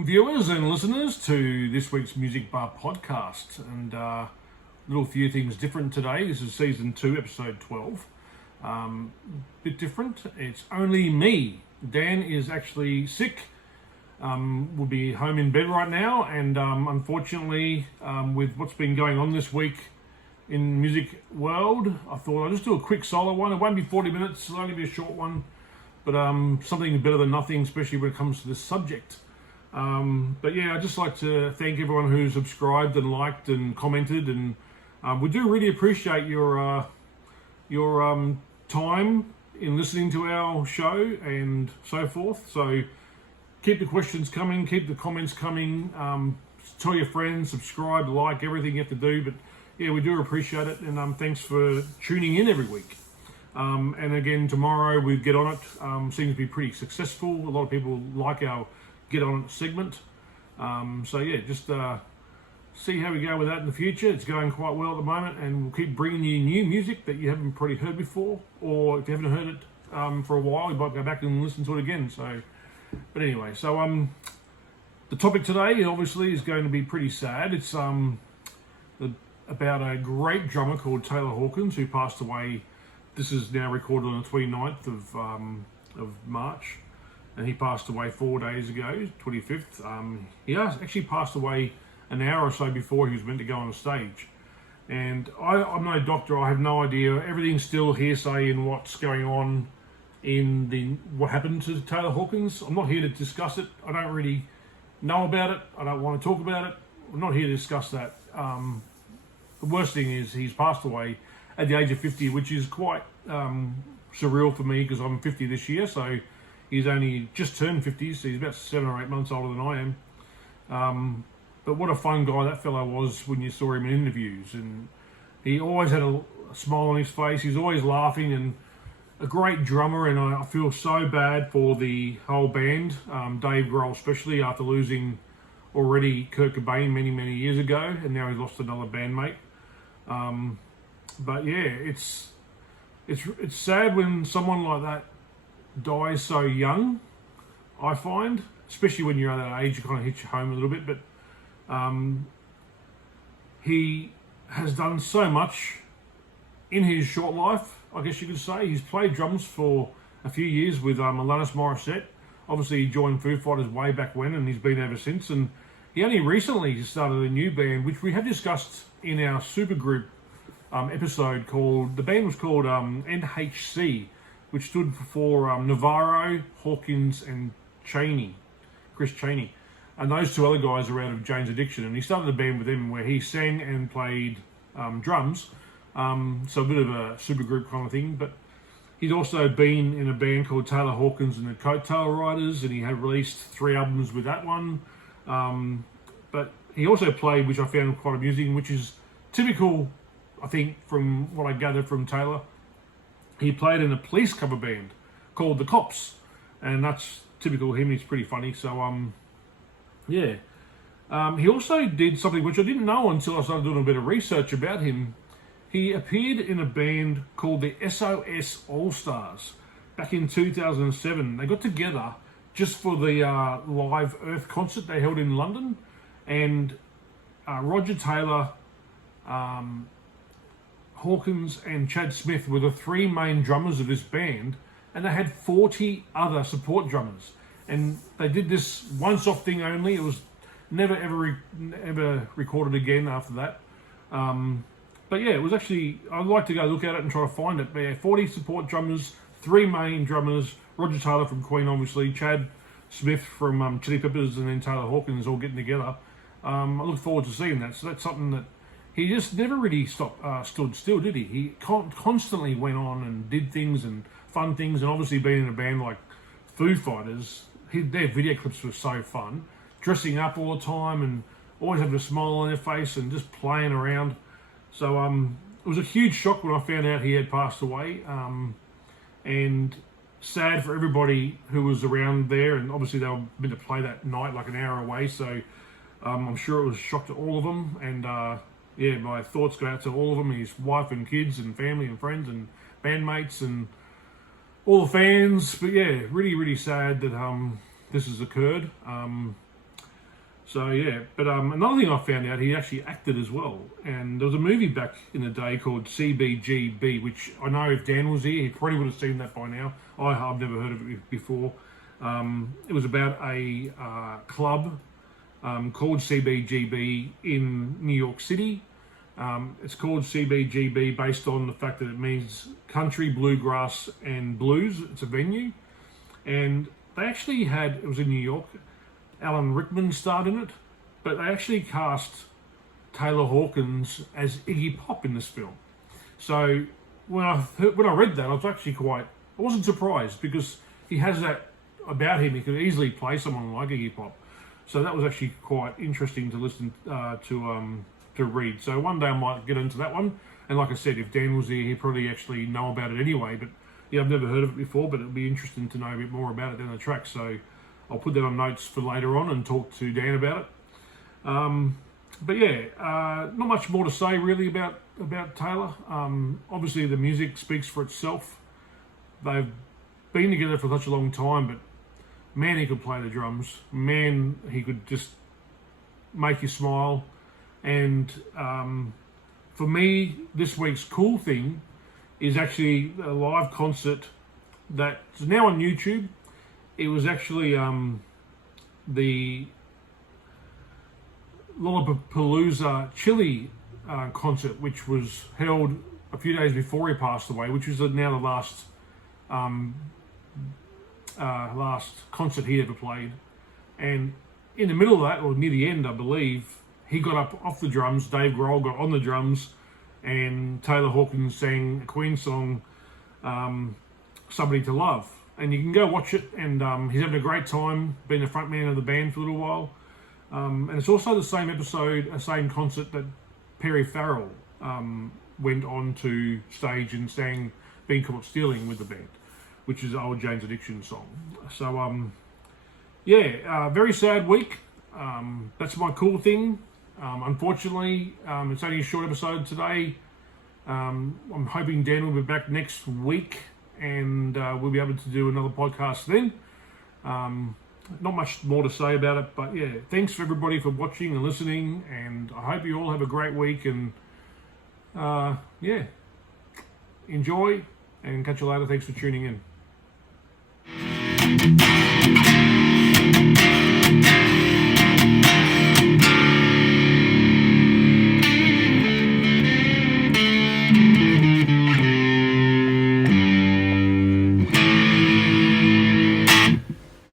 Welcome, viewers and listeners, to this week's Music Bar podcast. And little few things different today. This is season 2, episode 12. Bit different. It's only me. Dan is actually sick. Will be home in bed right now, and unfortunately, with what's been going on this week in music world, I thought I'd just do a quick solo one. It won't be 40 minutes. It'll only be a short one. But something better than nothing, especially when it comes to this subject. But yeah, I'd just like to thank everyone who subscribed and liked and commented, and we do really appreciate your time in listening to our show and so forth. So keep the questions coming, keep the comments coming, tell your friends, subscribe, like, everything you have to do. But yeah, we do appreciate it, and thanks for tuning in every week. And again, tomorrow we Get On It seems to be pretty successful. A lot of people like our Get On It segment. So yeah, just see how we go with that in the future. It's going quite well at the moment, and we'll keep bringing you new music that you haven't probably heard before, or if you haven't heard it for a while, you might go back and listen to it again. So, but anyway, so the topic today obviously is going to be pretty sad. It's about a great drummer called Taylor Hawkins, who passed away. This is now recorded on the 29th of March, and he passed away 4 days ago, 25th. He actually passed away an hour or so before he was meant to go on the stage. And I'm no doctor, I have no idea. Everything's still hearsay in what's going on in what happened to Taylor Hawkins. I'm not here to discuss it. I don't really know about it. I don't want to talk about it. I'm not here to discuss that. The worst thing is he's passed away at the age of 50, which is quite surreal for me, because I'm 50 this year, so he's only just turned 50, so he's about 7 or 8 months older than I am. But what a fun guy that fellow was when you saw him in interviews, and he always had a smile on his face. He's always laughing, and a great drummer. And I feel so bad for the whole band, Dave Grohl especially, after losing already Kurt Cobain many years ago, and now he's lost another bandmate. But yeah, it's sad when someone like that dies so young, I find, especially when you're at that age, it kind of hits you home a little bit. But he has done so much in his short life, I guess you could say. He's played drums for a few years with Alanis Morissette. Obviously, he joined Foo Fighters way back when, and he's been ever since. And he only recently started a new band, which we have discussed in our supergroup episode. The band was called NHC, which stood for Navarro, Hawkins, and Chris Chaney. And those two other guys are out of Jane's Addiction. And he started a band with them where he sang and played drums. So a bit of a supergroup kind of thing. But he's also been in a band called Taylor Hawkins and the Coattail Riders, and he had released 3 albums with that one. But he also played, which I found quite amusing, which is typical, I think, from what I gathered from Taylor. He played in a police cover band called The Cops, and that's typical of him. He's pretty funny. So yeah. He also did something which I didn't know until I started doing a bit of research about him. He appeared in a band called the SOS All Stars back in 2007. They got together just for the Live Earth concert they held in London, and Roger Taylor, Hawkins, and Chad Smith were the 3 main drummers of this band, and they had 40 other support drummers. And they did this once-off thing only. It was never ever recorded again after that. But yeah, it was actually, I'd like to go look at it and try to find it. But yeah, 40 support drummers, 3 main drummers, Roger Taylor from Queen, obviously, Chad Smith from Chili Peppers, and then Taylor Hawkins all getting together. I look forward to seeing that. So that's something that he just never really stood still, did he? He constantly went on and did things and fun things, and obviously being in a band like Foo Fighters, their video clips were so fun. Dressing up all the time and always having a smile on their face and just playing around. So it was a huge shock when I found out he had passed away, and sad for everybody who was around there. And obviously they were meant to play that night, like an hour away, so I'm sure it was a shock to all of them. And yeah, my thoughts go out to all of them, his wife and kids and family and friends and bandmates and all the fans. But yeah, really sad that this has occurred. So yeah, but another thing I found out, he actually acted as well. And there was a movie back in the day called CBGB, which I know if Dan was here, he probably would have seen that by now. I've never heard of it before. It was about a club called CBGB in New York City. It's called CBGB based on the fact that it means country, bluegrass, and blues. It's a venue. And they actually had, it was in New York, Alan Rickman starred in it, but they actually cast Taylor Hawkins as Iggy Pop in this film. So when I read that, I was actually I wasn't surprised, because he has that about him. He could easily play someone like Iggy Pop. So that was actually quite interesting to listen to read. So one day I might get into that one. And like I said, if Dan was here, he'd probably actually know about it anyway. But yeah, I've never heard of it before, but it'd be interesting to know a bit more about it down the track. So I'll put that on notes for later on and talk to Dan about it. But yeah, not much more to say really about Taylor. Obviously the music speaks for itself. They've been together for such a long time, but man, he could play the drums. Man, he could just make you smile. And for me, this week's cool thing is actually a live concert that's now on YouTube. It was actually the Lollapalooza Chili concert, which was held a few days before he passed away, which was now the last concert he ever played. And in the middle of that, or near the end, I believe, he got up off the drums. Dave Grohl got on the drums, and Taylor Hawkins sang a Queen song, "Somebody to Love." And you can go watch it, and he's having a great time being the front man of the band for a little while. And it's also the same same concert that Perry Farrell went on to stage and sang "Being Caught Stealing" with the band, which is an old Jane's Addiction song. So very sad week. That's my cool thing. Unfortunately, it's only a short episode today. I'm hoping Dan will be back next week, and we'll be able to do another podcast then. Not much more to say about it, but yeah, thanks for everybody for watching and listening, and I hope you all have a great week, and enjoy, and catch you later. Thanks for tuning in.